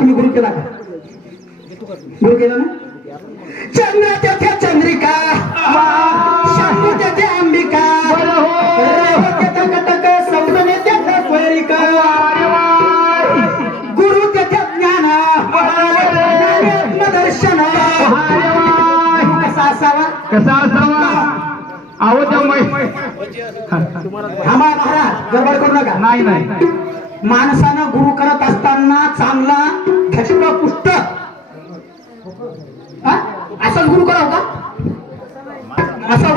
तुम्ही गुरु केला का? गुरु केला ना? चंद्र तेथे चंद्रिका, शंभू तेथे अंबिका, तेथे कटक, सौंदर्य तेथे स्वैरिका, गुरु तेथे ज्ञान, आत्मदर्शन. कसा असावा? कसा असावा? आहो त्या थांबा महाराज, गडबड करू नका. नाही नाही, माणसानं गुरु करत असताना चांगला धष्टपुष्ट असंच गुरु करावं का? असं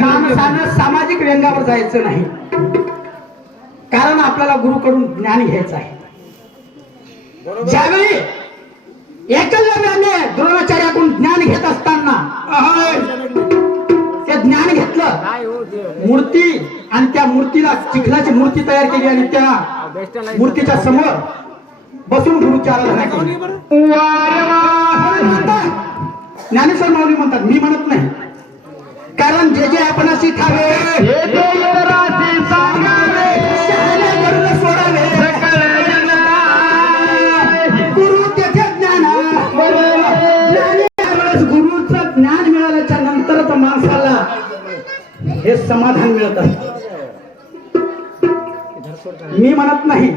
माणसानं सामाजिक व्यंगावर जायचं नाही, कारण आपल्याला गुरुकडून ज्ञान घ्यायचं आहे. ज्यावेळी एकलव्याने द्रोणाचार्याकडून ज्ञान घेत असताना ते ज्ञान घेतलं, मूर्ती, आणि त्या मूर्तीला चिखलाची मूर्ती तयार केली आणि त्या मूर्तीच्या समोर बसून गुरुची आराधना केली. ज्ञानेश्वर माऊली म्हणतात, मी म्हणत नाही, कारण जे जे आपण अशी खावे सोडावे, गुरु तेथे ज्ञान. गुरुचं ज्ञान मिळाल्याच्या नंतरच माणसाला हे समाधान मिळत असतं. मी म्हणत नाही,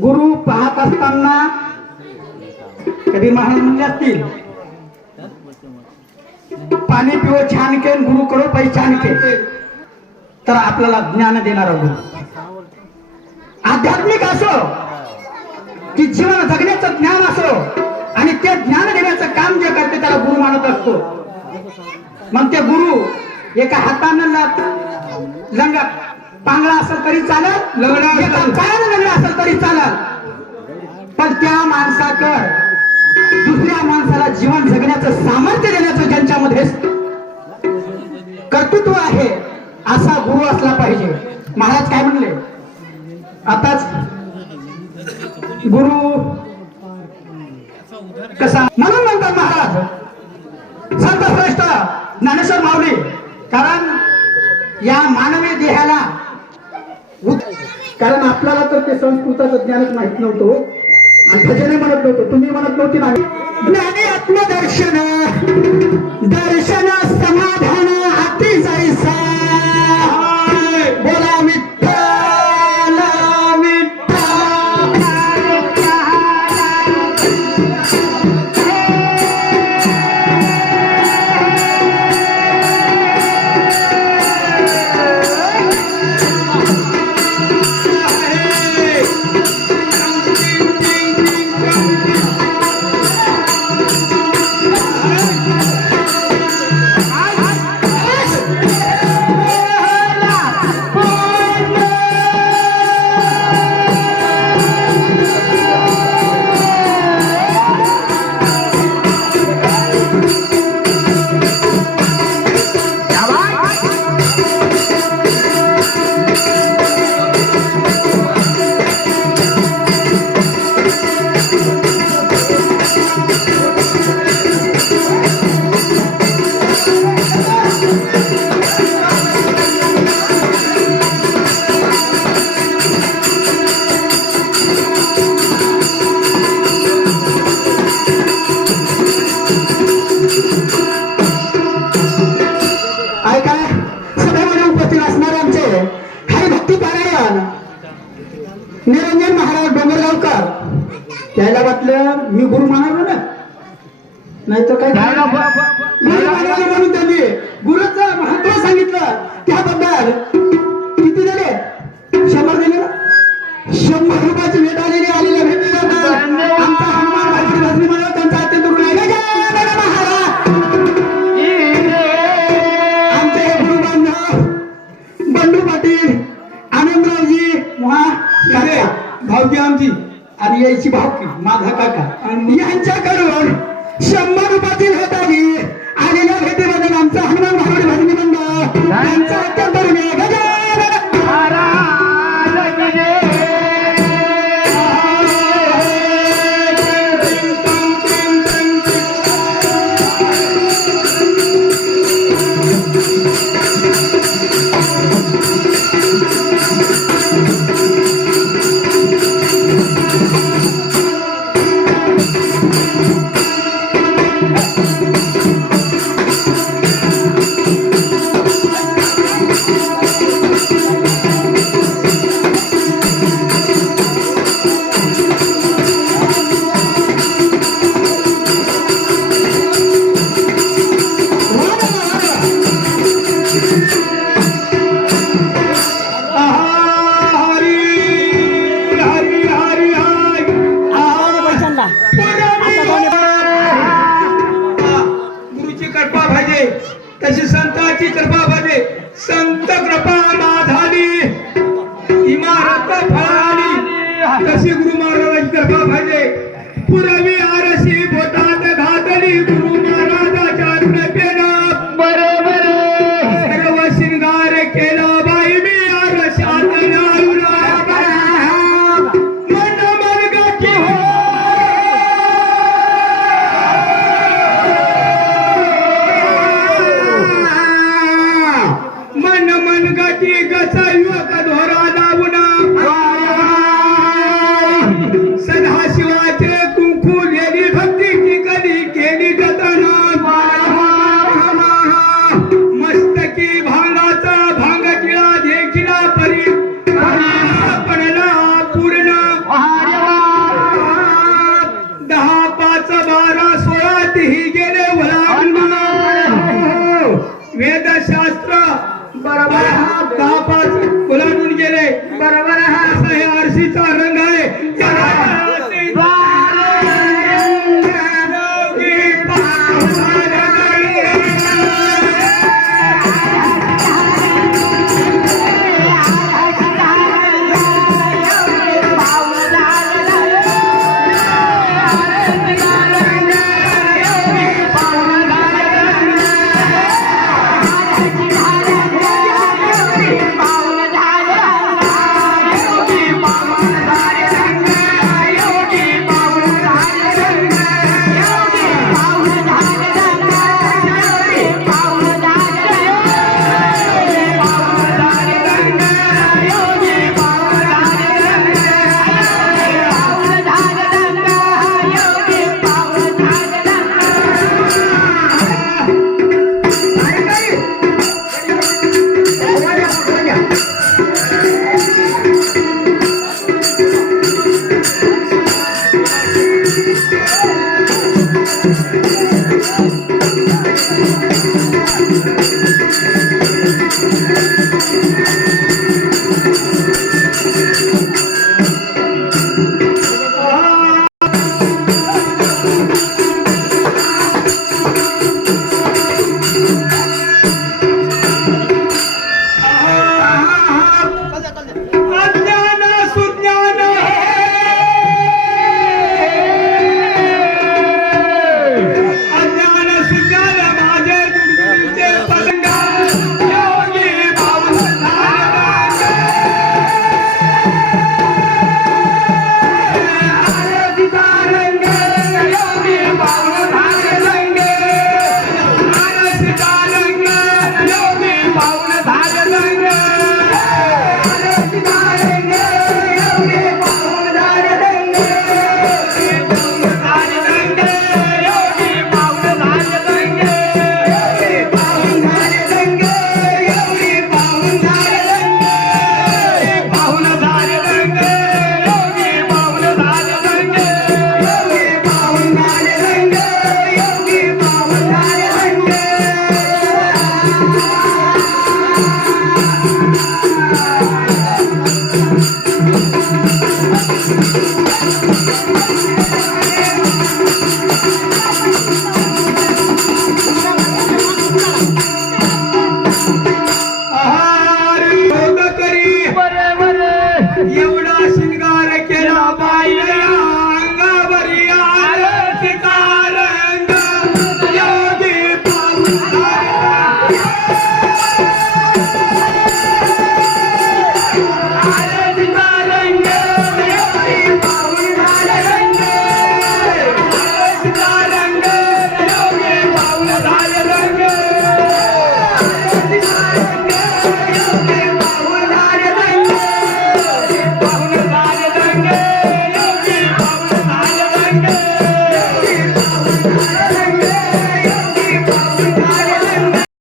गुरु पाहत असताना कधी महाराज म्हणले असतील, पाणी पिओ छान के गुरु करो पहिचान के, तर आपल्याला ज्ञान देणारा गुरु आध्यात्मिक असो की जीवन जगण्याचं ज्ञान असो, आणि ते ज्ञान देण्याचं काम जे करते त्याला गुरु मानत असतो. मग ते गुरु एका हातानं लंगा पांगळा असेल तरी चालत, पायानं लंगडा असेल तरी चालत, पण त्या माणसाकर दुसऱ्या माणसाला जीवन जगण्याचं सामर्थ्य देण्याचं ज्यांच्यामध्ये कर्तृत्व आहे असा गुरु असला पाहिजे. महाराज काय म्हणले आताच, गुरु कसा म्हणून म्हणतात महाराज संत श्रेष्ठ ज्ञानेश्वर माऊली, कारण या मानवी देहाला, कारण आपल्याला तर ते संस्कृताचं ज्ञानच माहित नव्हतं आणि भजने म्हणत नव्हतं, तुम्ही म्हणत नव्हती ना. ज्ञानी आत्मदर्शन, दर्शन समाधान हाती जायसा, बोला विठ्ठल विठ्ठल. निरंजन महाराज डोंगरगावकर, त्याला वाटलं मी गुरु म्हणालो ना, नाही तर काय म्हणून त्यांनी गुरुचं महत्व सांगितलं. त्याबद्दल किती दिले? 100 दिले ना. 100 रुपयाची भेट आलेल्या भेटीला आमचा हनुमान भाई भजनी म्हणून त्यांचा अत्यंत ऋण महाराज. आमचे गुरु बांधव बंडू पाटील, आनंदरावजी भावकी आमची आणि यायची भावकी माझा काका, यांच्याकडून 100 रुपयाची भेट आलेल्या भेटीबद्दल आमचा हनुमान भाई भजनी मंडळ यांचा अत्यंत ऋण. कृपा